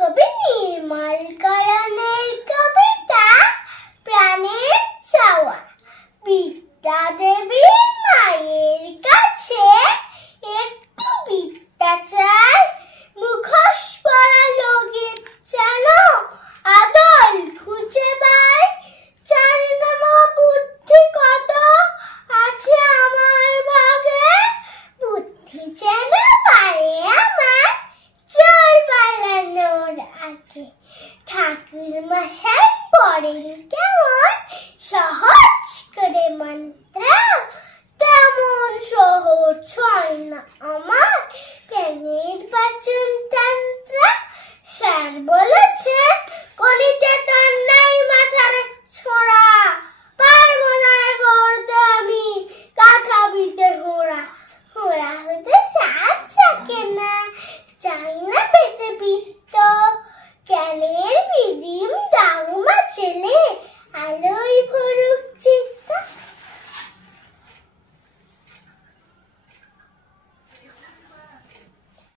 কবি নির্মল করণের কবিতা প্রাণের চাওয়া। বিদ্যা দেবীর মায়ের কাছে একটু বিদ্যা চাই, মুখোশ পরা লোকের যেন আদল খুঁজে পাই। জানি না মা বুদ্ধি কত আছে আমার ভাগে, বুদ্ধি যেন পারে আমার চোর পালানোর আগে। ঠাকুর মশাই পড়েন কেমন সহজ করে মন্ত্র, তেমন সহজ হয় না আমার প্রাণের বাচন তন্ত্র। স্যার বলেছেন গণিতে তার নাই মাথার ছোড়া, পারবো না করতে আমি কাঁথাবিতে হোড়া। হোড়া হতে সাজ থাকে না, চাই না পেতে